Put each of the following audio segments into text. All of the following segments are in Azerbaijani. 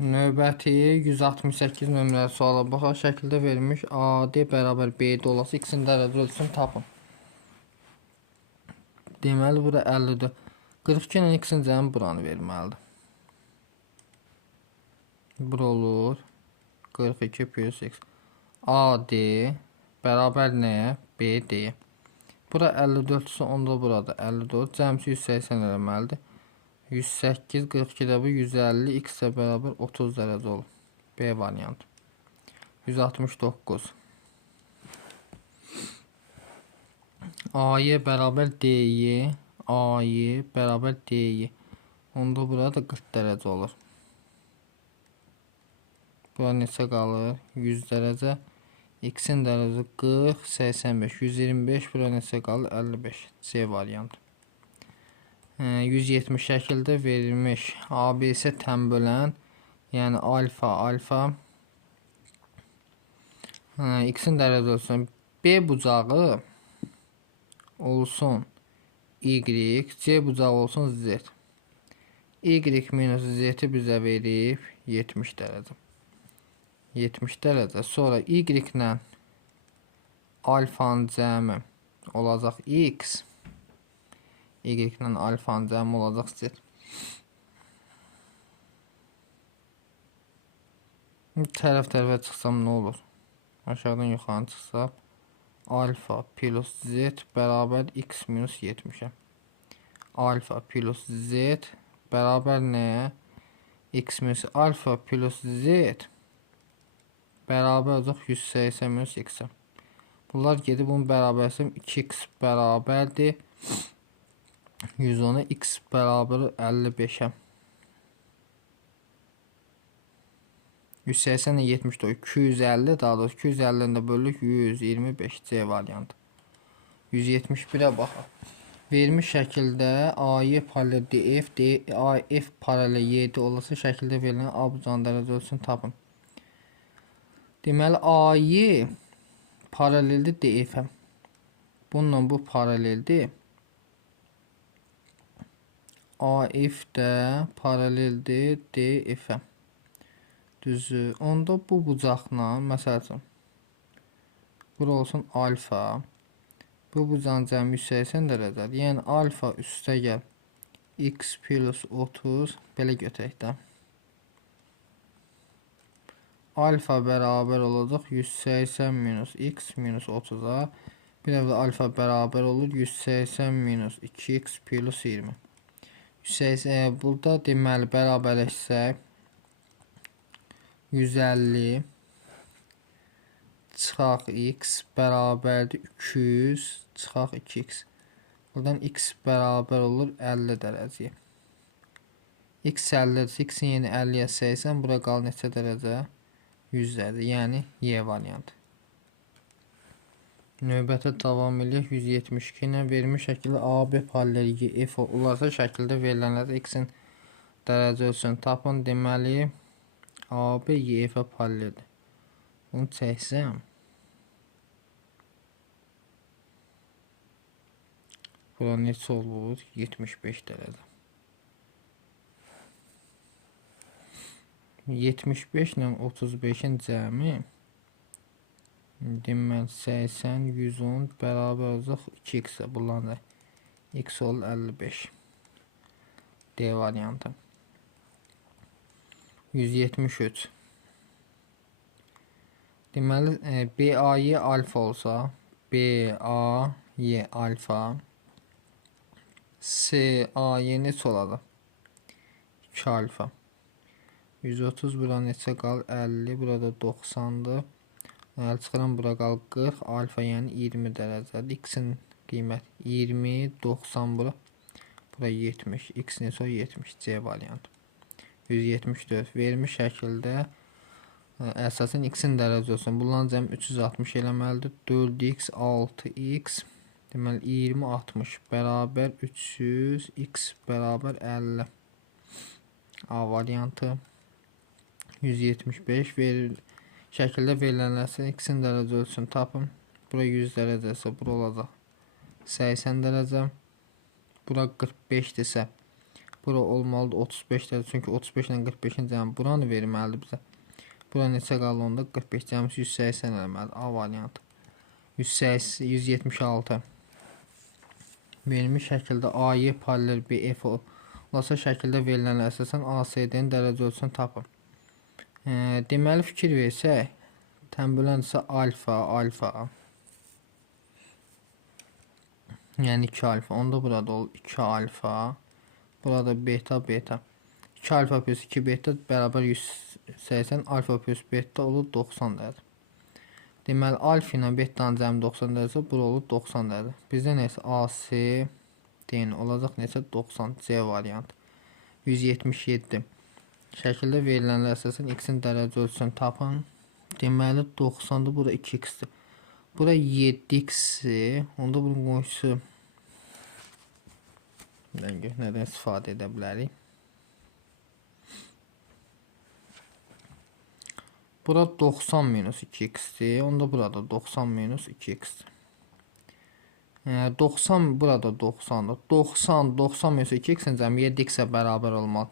Növbəti 168 nömrəli suala baxaq. Şəkildə verilmiş AD bərabər BD olası x-in dərəcə ölçüsünü tapın. Deməli, bura 54. 42 ilə x-in cəmi buranı verməlidir. Bura olur 42 plus x. AD bərabər nəyə? BD. Bura 54-sə, onda burada 54. Cəmsi 180 eləməlidir. 108, 42-də bu 150, x-ə bərabər 30 dərəcə olur. B variantı. 169. AY bərabər DY. AY bərabər DY. Onda burada 40 dərəcə olur. Bura neçə qalır? 100 dərəcə. X-in dərəcə 40, 85, 125. Bura neçə qalır? 55. C variantı. 170 şəkildə verilmiş ABC tənbölən, yəni alfa x-in dərəcə olsun B bucağı olsun y, C bucağı olsun z. Y minus z-i bizə verib 70 dərəcə. 70 dərəcə. Sonra y ilə alfanın cəmi olacaq x. Y ilə alfanın cəmi olacaq z. Tərəf-tərəfə çıxsam nə olur? Aşağıdan yuxarı çıxsam alfa plus z bərabər x minus 70-ə. Alfa plus z bərabər nəyə? X minus alfa plus z bərabər olacaq 180 minus x-ə. Bunlar gedib bunu bərabərsəm 2x bərabərdir 110'a x bərabər 55'ə. 180 ilə 74, 250 daha doğrusu 250'dən də bölük 125 C variantı. 171'ə baxaq. Verilmiş şəkildə AY paralel DF, AF paralel YD olası şəkildə verilən abuzan dərəcə ölçüsünü tapın. Deməli AY paraleldir DF-ə. Bununla bu paraleldir. AF də paraleldir DF-ə. Düzü. Onda bu bucaqla, məsəl üçün, bura olsun alfa. Bu bucağın cəmi 180 dərəcədir. Yəni alfa üstə gəl x plus 30 belə götürək də. Alfa bərabər olacaq 180 minus x minus 30'a. Bir də alfa bərabər olur 180 minus 2x plus 20. 180, burada deməli bərabərləşsək 150 çıxaq x bərabərdir 200 çıxaq 2x. Buradan x bərabər olur 50 dərəcəyə. X 50'dir. X-in yeni 50'yə 80. Bura qal neçə dərəcə? 100 dərəcə. Yəni Y variantı. Növbətə davam edək. 172 ilə verilmiş şəkildə AB paralel YF olarsa şəkildə verilənlərdə x-in dərəcə ölçüsünü tapın. Deməli AB YF paraleldir. Bunu çəksəm bura neçə olur? 75 dərəcə. 75 ilə 35'in cəmi deməli 80, 110 bərabər olacaq 2x. Bunlar da x olur 55. D variantı. 173. Deməli BAY alfa olsa, BAY alfa CAY neçə olacaq? 2 alfa. 130 bura neçə qal? 50, burada 90'dır. Çıxıram bura qal 40, alfa yəni 20 dərəcədir. X-in qiymət 20, 90 bura. Bura 70, x neçə 70 C variantı. 174 verilmiş şəkildə əsasən x-in dərəcə olsun. Bunların cəmi 360 eləməlidir. 4x, 6x deməli 20, 60 bərabər 300, x bərabər 50. A variantı. 175 şəkildə verilənlərsə x-in dərəcə ölçüsünü tapın. Bura 100 dərəcəsə bura olacaq 80 dərəcə. Bura 45-dirsə Bura olmalıdır 35 dərəcə. Çünki 35 ilə 45-in cəmi buranı verməlidir bizə. Bura neçə qaldı onda? 45 cəmi 180 eləməlidir. A variantı. 180, 176. Verilmiş şəkildə AY paralel BF olasa şəkildə verilənə əsasən ACD-nin dərəcə ölçüsünü tapın. Deməli fikir versək, tənbülən isə alfa. Yəni 2 alfa. Onda burada olur 2 alfa. Burada beta. 2 alfa plus 2 beta bərabər 180. Alfa plus beta olur 90 dərəcə. Deməli alfa ilə betanın cəmi 90 dərəcə. Bura olur 90 dərəcə. Bizdə nəsə AC D olacaq neçə? 90 C variantı. 177. Şəkildə verilənlər əsasən x-in dərəcə ölçüsünü tapın. Deməli 90-dır. Bura 2x-dir. Bura 7x-dir. Onda bunun qonşusu nədən istifadə edə bilərik? Bura 90 minus 2x-dir. Onda burada 90 minus 2x-dir. 90 burada 90-dır. 90 minus 2x-in cəmi 7x-ə bərabər olmalı.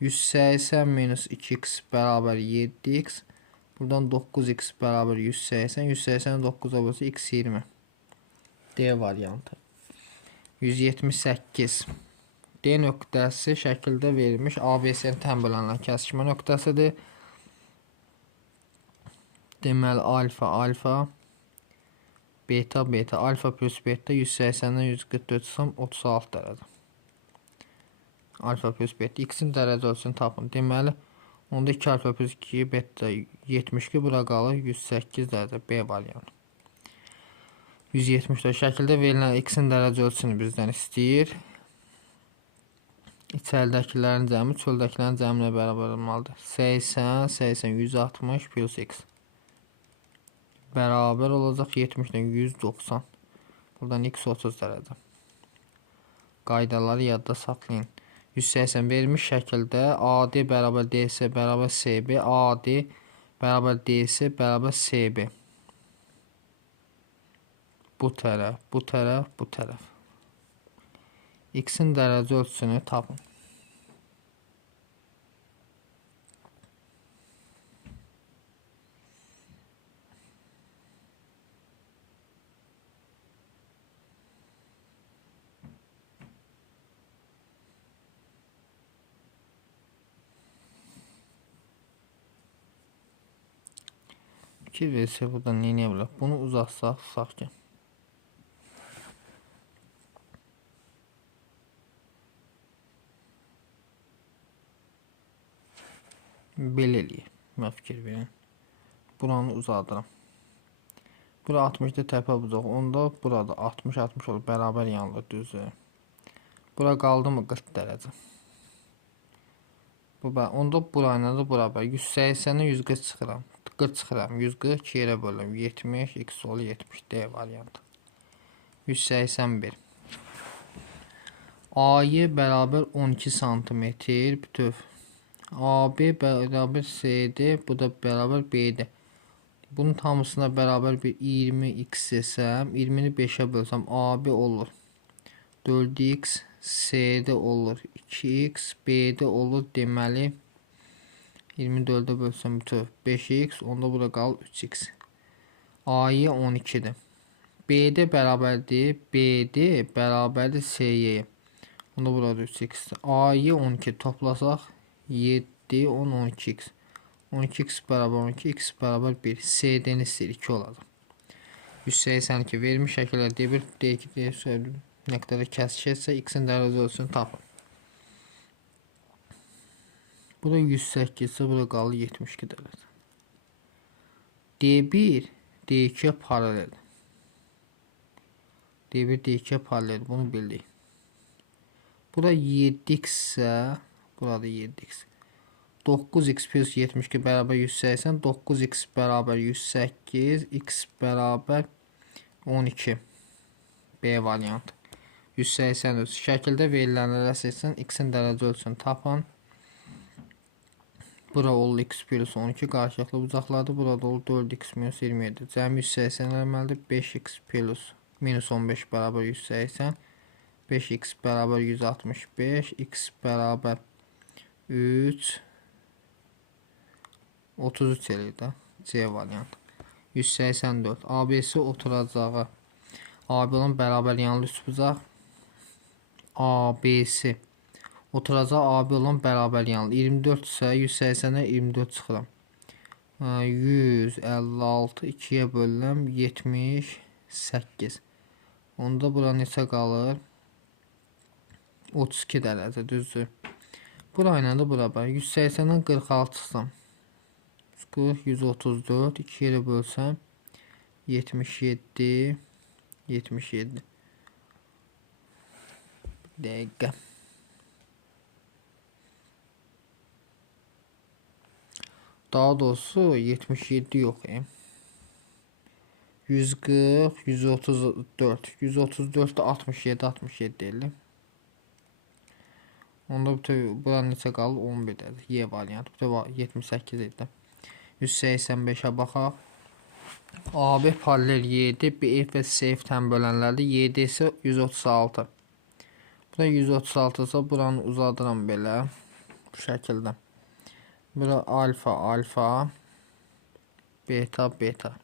180 minus 2x bərabər 7x. Buradan 9x bərabər 180. 180 9-a bölsə x 20. D variantı. 178. D nöqtəsi şəkildə verilmiş ABC-nin tənbələnən kəsişmə nöqtəsidir. Deməli alfa. Beta. Alfa plus beta 180-dən 144 çıxsam 36 dərəcə. Alfa plus beta. X-in dərəcə ölçüsünü tapın. Deməli onda 2 alfa plus 2 beta 72 bura qalır 108 dərəcə. B variantı. 174. Şəkildə verilən x-in dərəcə ölçüsünü bizdən istəyir. İçəridəkilərin cəmi çöldəkilərin cəminə bərabər olmalıdır. 80, 160 plus x. Bərabər olacaq 70-dən 190. Buradan x 30 dərəcə. Qaydaları yadda saxlayın. 180 verilmiş şəkildə AD bərabər DC bərabər CB, AD bərabər DC bərabər CB. Bu tərəf. X-in dərəcə ölçüsünü tapın. Fikir versək buradan nə edə bilər? Bunu uzatsaq, tutaq ki. Belə eləyək. Mən fikir verin. Buranı uzadıram. Bura 60-da təpə bucaq. Onda burada 60 olur. Bərabər yanılır, düzdür. Bura qaldı mı 40 dərəcə. Onda burayla da bura 180-ə 140 çıxıram. 40 çıxıram. 140 yerə bölürəm. 70 x olur 70 D variantı. 181. AY bərabər 12 cm bütöv. AB bərabər CD, bu da bərabər BD. Bunun hamısına bərabər bir 20x desəm, 20-ni 5-ə bölsəm AB olur 4x, CD olur 2x, BD olur deməli 24-ə bölsəm bütöv 5x, onda bura qalır 3x. AY 12-dir. BD bərabərdir, BD bərabərdir CY. Onda burada 3x. AY 12 toplasaq 7, 10, 12x. 12x bərabər 12, x bərabər 1. CD-ni istəyir 2 olacaq. 182 verilmiş şəkillər D1, D2, D3 nöqtədə kəsişirsə x-in dərəcə ölçüsünü tapın. Bura 108 isə bura qalır 72 dərəcə. D1 D2-yə paraleldir. D1 D2-yə paraleldir. Bunu bildik. Bura 7x isə burada 7x. 9x plus 72 bərabər 180. 9x bərabər 108. X bərabər 12. B variantı. 183. Şəkildə verilənlərə seçsən x-in dərəcə ölçüsünü tapın. Bura olur x plus 12 qarşılıqlı bucaqlardır. Burada olur 4x minus 27. Cəmi 180 eləməlidir. 5x plus minus 15 bərabər 180. 5x bərabər 165, x bərabər 3, 33 eləyir də. C variantı. 184. ABC oturacağı AB olan bərabər yanlı üçbucaq. ABC oturacağı AB olan bərabər yanlı. 24 isə 180-ə 24 çıxıram. 156 2-yə bölürəm 78. Onda bura neçə qalır? 32 dərəcə, düzdür. Bura ilə də bura bər. 180-dən 46 çıxsam. 40, 134, 2 ilə bölsəm 77, 77. Dəqiqə. Daha doğrusu 77 yox. 140, 134. 134 də 67, 67 eləyir. Onda bura neçə qalır? 11 dədir. Y variantı. Bu da 78 edir. 185-ə baxaq. AB paralel Y-dir. BF və CF-dən bölənlərdir. Y-dir isə 136. Bura 136 isə buranı uzadıram belə. Bu şəkildə. Bura alfa, alfa. Beta, beta.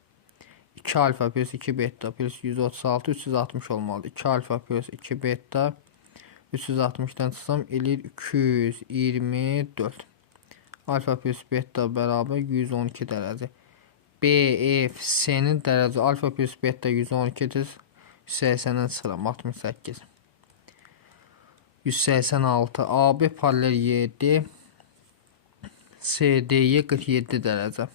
2 alfa plus 2 beta plus 136, 360 olmalıdır. 2 alfa plus 2 beta 360'dan çıxsam eləyir 224. Alfa plus beta bərabər 112 dərəcə. BFC-nin dərəcə alfa plus beta 112-dir. 180-dən çıxıram 68. 186. AB paralel Y-dir. CD'ye 47 dərəcə.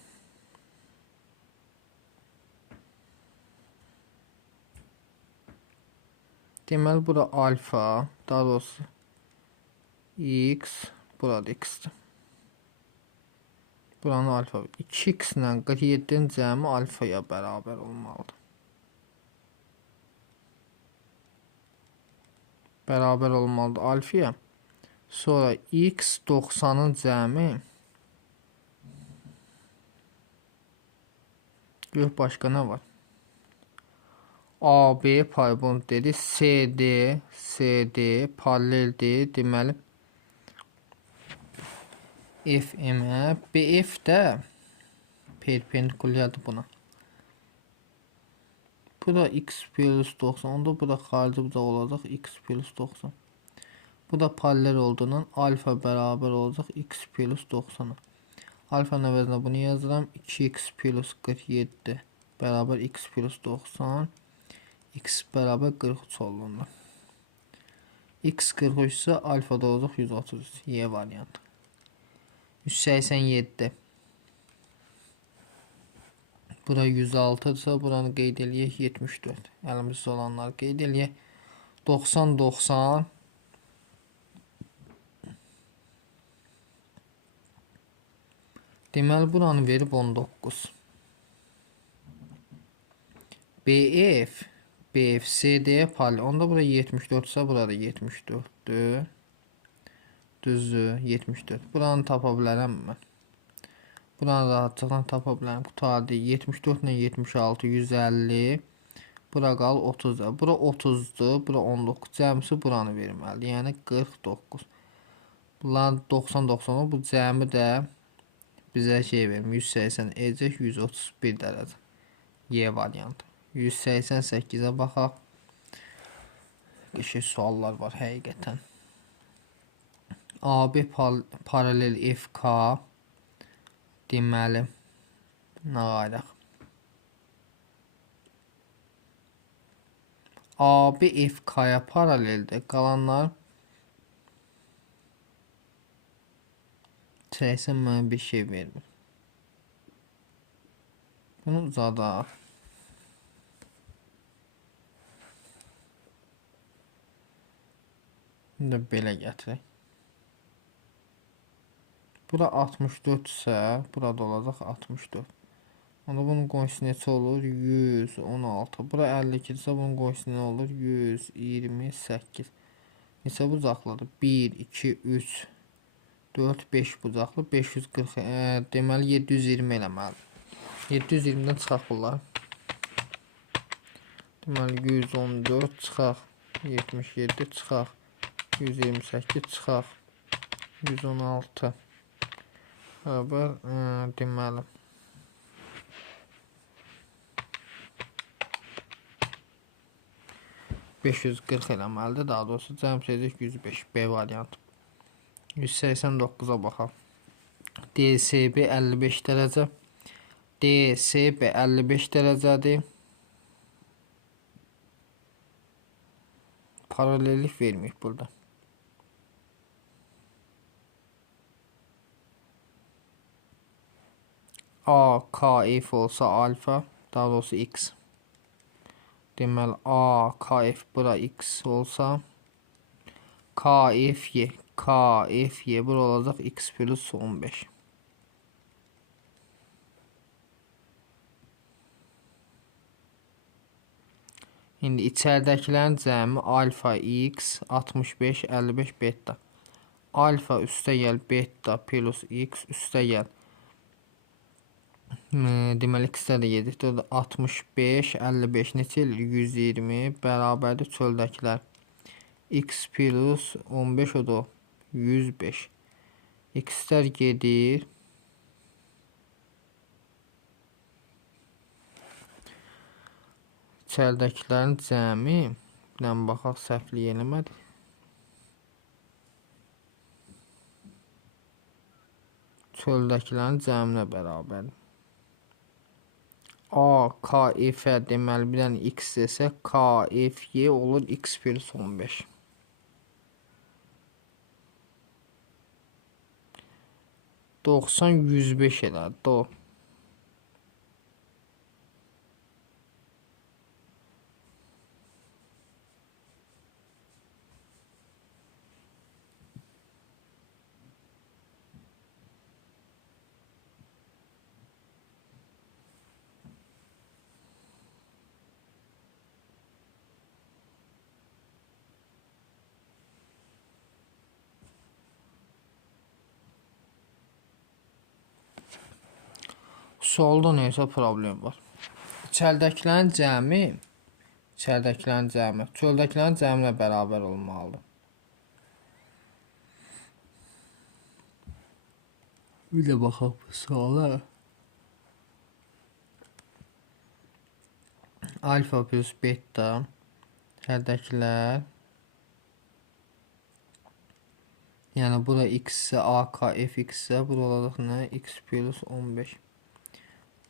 Deməli, bura alfa, daha doğrusu x, burada x'dir. Buranın alfa, 2x ilə 47-nin cəmi alfaya bərabər olmalıdır. Bərabər olmalıdır alfaya. Sonra x 90-ın cəmi. Yox, başqa nə var? AB paybunu dedi. CD paraleldir. Deməli FM-ə BF də perpendikulyardır buna. Bu da x plus 90. Onda bu da xarici bucaq olacaq x plus 90. Bu da paralel olduğundan alfa bərabər olacaq x plus 90-a. Alfanın əvəzinə bunu yazıram. 2x plus 47 bərabər x plus 90. X bərabər 43 olduğunda. X 43 isə alfa da olacaq 133. Y variantı. 187. Bura 106-dırsa buranı qeyd eləyək 74. Əlimizdə olanları qeyd eləyək. 90-90. Deməli buranı verib 19. BF BFC'de paralel. Onda burada 74 ise burada 74'dür. Düzdür, 74. Buranı tapa bilərəm mən. Buranı rahatlıqla tapa bilərəm. Qutardı 74 ilə 76 150. Bura qal 30. Bura 30'dur. Bura 19. Cəmisi buranı verməlidir. Yəni 49. Bunlar 90-90. Bu cəmi də bizə şey verim. 180 edəcək 131 dərəcə. Y variantı. 188'ə baxaq. Qəşəng suallar var həqiqətən. AB paralel FK deməli nə qaydaq? AB FK-ya paraleldir. Qalanlar çəksən mənə bir şey vermir. Bunu uzadaq. Bunu da belə gətirək. Bura 64 isə, burada olacaq 64. Onda bunun qoyuncusu neçə olur? 116. Bura 52 isə bunun qoyuncusu nə olur? 128. Neçə bucaqlıdır? 1, 2, 3, 4, 5 bucaqlı. 540. Deməli 720 eləməlidir. 720-dən çıxaq bunlar. Deməli 114 çıxaq. 77 çıxaq. 128 çıxaq. 116 bərabər deməli 540 eləməlidir. Daha doğrusu cəm sayacaq 105. B variantı. 189-a baxaq. DSB 55 dərəcə. DSB 55 dərəcədir. Paralellik verməyib burada. A, KF olsa alfa, daha doğrusu X. Deməli, A, KF bura X olsa, KFY, bura olacaq X plus 15. İndi içəridəkilərin cəmi alfa, X, 65, 55, beta. Alfa üstə gəl, beta plus X üstə gəl. Deməli, X-də də yedik. 65, 55 neçə eləyir? 120 bərabərdir çöldəkilər. X plus 15 o da 105. X-lər gedir. İçəridəkilərin cəmi, bir baxaq, səhvlik eləmədi. Çöldəkilərin cəminə bərabərdir. A, KF deməli bir dənə X desə, KFY olur X plus 15. %90, 105 elədi. Doğru. Sualda neysə problem var. İçəridəkilərin cəmi çöldəkilərin cəminə bərabər olmalıdır. Bir də baxaq bu suala. Alfa plus beta içəridəkilər, yəni bura X isə AKF X isə bura olacaq nə? X plus 15.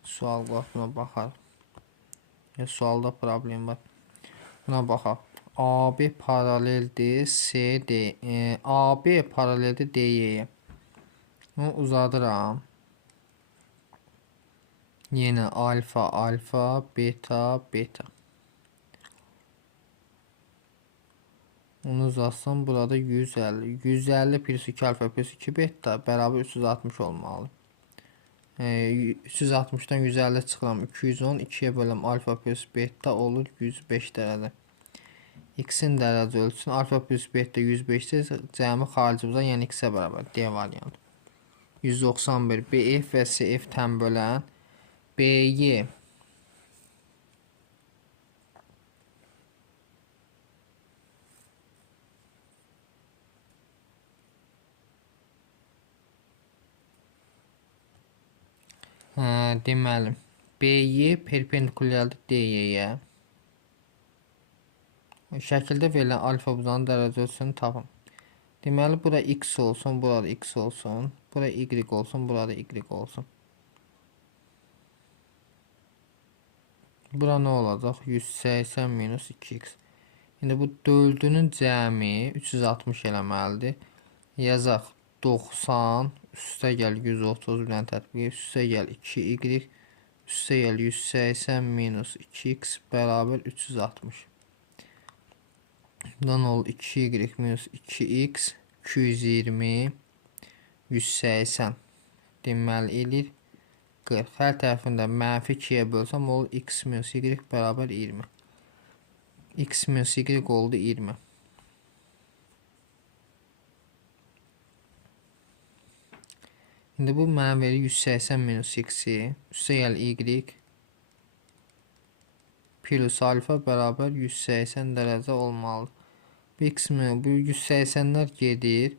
Sual var, buna baxar. Sualda problem var. Buna baxaq. AB paraleldir AB paraleldir DY-yə. Bunu uzadıram. Yenə alfa, alfa, beta, beta. Onu uzatsam burada 150. 150 plus 2 alfa plus 2 beta bərabər 360 olmalı. 360-dan 150 çıxıram. 210, 2-yə böləm alfa plus beta olur 105 dərəcə. X-in dərəcə ölçüsün alfa plus beta 105-də cəmi xaricimizə, yəni X-ə bərabər. D variantı. 191. BF və CF-dən bölən BY deməli BY perpendikulyardır DY-yə. Şəkildə verilən alfa buzanın dərəcə ölçüsünü tapın. Deməli bura X olsun, burada X olsun, bura Y olsun, burada Y olsun. Bura nə olacaq? 180 minus 2x. İndi bu dördünün cəmi 360 eləməlidir. Yazaq 90, üstə gəl 130 bilən tətbiq, üstə gəl 2y, üstə gəl 180 minus 2x bərabər 360. Bundan oldu 2y minus 2x 220 180 deməli eləyir 40. Hər tərəfində mənfi 2-yə bölsəm olur x minus y bərabər 20. X minus y oldu 20. İndi bu mənə verir 180 minus x-i, üstə gəl y plus alfa bərabər 180 dərəcə olmalıdır. Bu x mi? Bu 180'lər gedir.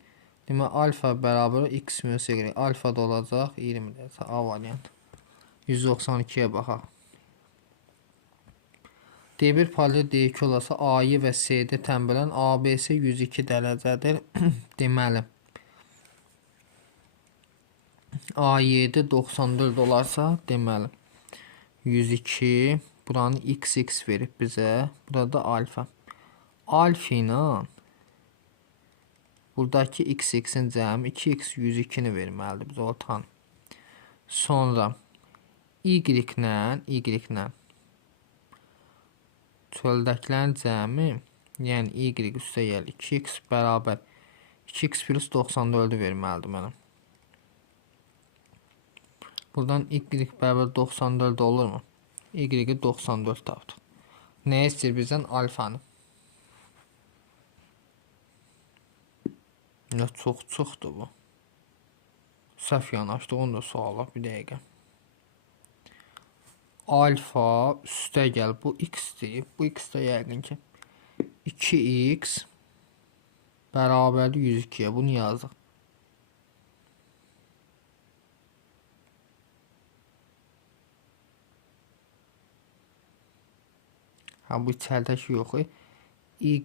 Demək alfa bərabər x minus y. Alfa da olacaq 20 dərəcə. A variantı. 192-yə baxaq. D1 polimer D2 olasa A-yı və C-də tənbələn ABC 102 dərəcədir. Deməli A7 94 olarsa, deməli 102, buranı x verib bizə, burada alfa. Alfa ilə buradakı x-in cəmi 2x 102-ni verməlidir bizə ortadan. Sonra y-lə çöldəkilərin cəmi, yəni y üstə gəl 2x bərabər 2x plus 94-ü verməlidir mənə. Buradan y bərabər 94 olurmu? Y-i 94 tapdıq. Nə istəyir bizdən? Alfanı. Nə çoxdur bu. Səhv yanaşdıq, onu da suala bir dəqiqə. Alfa üstə gəl, bu x-dir. Bu x-də yəqin ki 2x bərabərdir 102-yə. Bunu yazdıq. Bu içəridəki yox. Y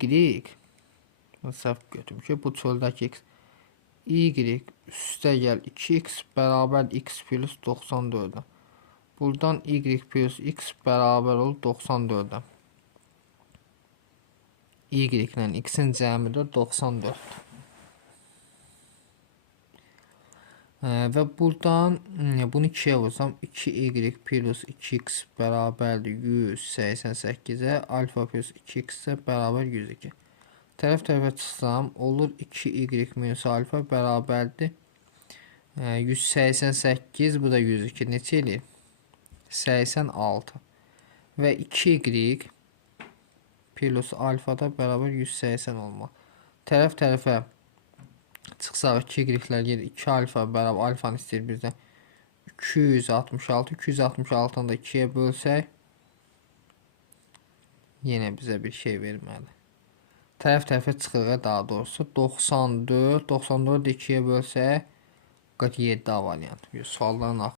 səhv götürmüş ki, bu çöldəki x. Y üstə gəl 2x bərabər x plus 94-dən. Buradan y plus x bərabər olur 94-dən. Y ilə x-in cəmidir 94. Və buradan bunu 2-yə vursam 2y plus 2x bərabərdir 188-ə, alfa plus 2x bərabər 102. Tərəf-tərəfə çıxsam olur 2y minus alfa bərabərdir 188, bu da 102. Neçə eləyir? 86 və 2y plus alfa da bərabər 180 olmalı. Tərəf-tərəfə çıxsaq 2y-lər gedir. 2 alfa bərabər alfanı istəyir bizdən 266. 266-nı da 2-yə bölsək yenə bizə bir şey verməli. Tərəf-tərəfə çıxırıq daha doğrusu. 94. 94-ü 2-yə bölsək 47 variant. Sualların